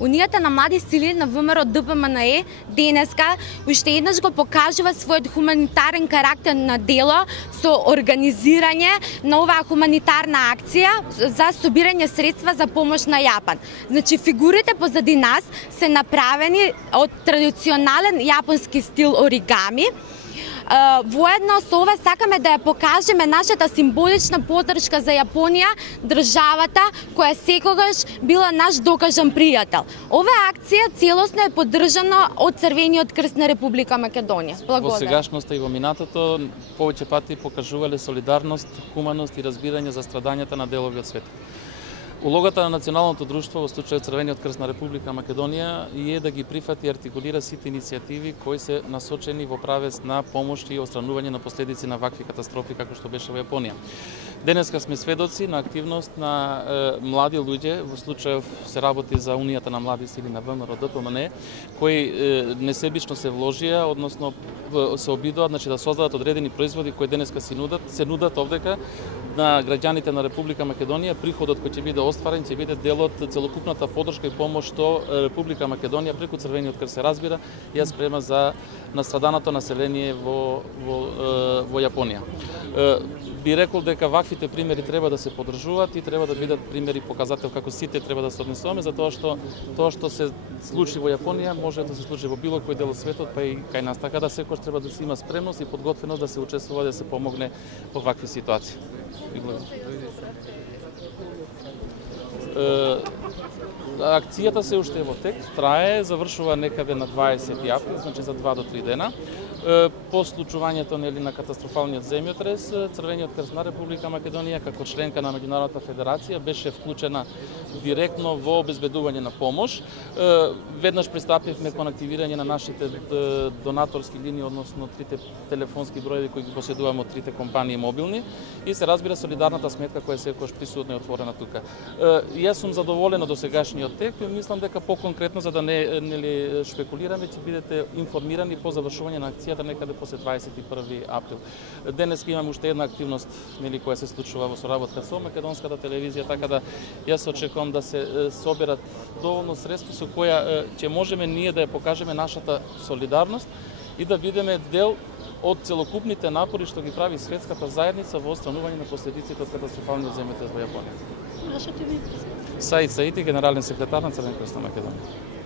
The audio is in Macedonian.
Унијата на млади сили на ВМРО ДПМНЕ денеска уште еднаш го покажува својот хуманитарен карактер на дело со организирање на оваа хуманитарна акција за собирање средства за помош на Јапан. Значи фигурите позади нас се направени од традиционален јапонски стил оригами. Воедно со ова сакаме да ја покажеме нашата символична поддршка за Јапонија, државата која секогаш била наш докажан пријател. Оваа акција целосно е поддржана од Црвениот крст на Република Македонија. Благодарам. Во сегашноста и во минатото повеќе пати покажувале солидарност, хуманост и разбирање за страдањата на делови од светот. Улогата на националното друштво во случајот Црвениот крст на Република Македонија е да ги прифати и артикулира сите иницијативи кои се насочени во правец на помош и отстранување на последици на вакви катастрофи како што беше во Јапонија. Денеска сме сведоци на активност на млади луѓе, во случајов се работи за Унијата на млади сили на ВМРО ДПМНЕ, кои несебично се вложија, односно се обидуваат да создадат одредени производи кои денеска се нудат овдека на граѓаните на Република Македонија. Приходот кој ќе биде остварен ќе биде дел од целокупната поддршка и помош што Република Македонија преку Црвениот крст се разбира ја спрема за настраданото население во Јапонија. Би рекол дека ваквите примери треба да се поддржуваат и треба да бидат примери показател како сите треба да се однесуваме, затоа што тоа што се случи во Јапонија може да се случи во било кој дел од светот, па и кај нас. Така да секојаш треба да се има спремност и подготвеност да се учествува, да се помогне во вакви ситуации. Акцијата се уште во тек, трае, завршува некаде на 20 април, значи за 2 до 3 дена. По случувањето на катастрофалниот земјотрес, Црвениот крст на Република Македонија како членка на Меѓународната федерација беше вклучена директно во обезбедување на помош. Веднаш пристапивме кон активирање на нашите донаторски линии, односно трите телефонски броеви кои ги поседуваме од трите компании мобилни и се разбира солидарната сметка која секогаш присутна и отворена тука. Јас сум задоволен од досегашниот тек и мислам дека по-конкретно, за да не шпекулираме, ќе бидете информирани по завршување на акцијата некаде после 21 април. Денес имаме уште една активност која се случува во соработка со македонската телевизија, така да јас очекувам да се соберат доволно средства со која ќе можеме ние да ја покажеме нашата солидарност и да бидеме дел од целокупните напори што ги прави светската заедница во отстранување на последиците од катастрофалниот земјотрес во Јапонија. Саид Саити, генерален секретар на Црвениот крст на Македонија.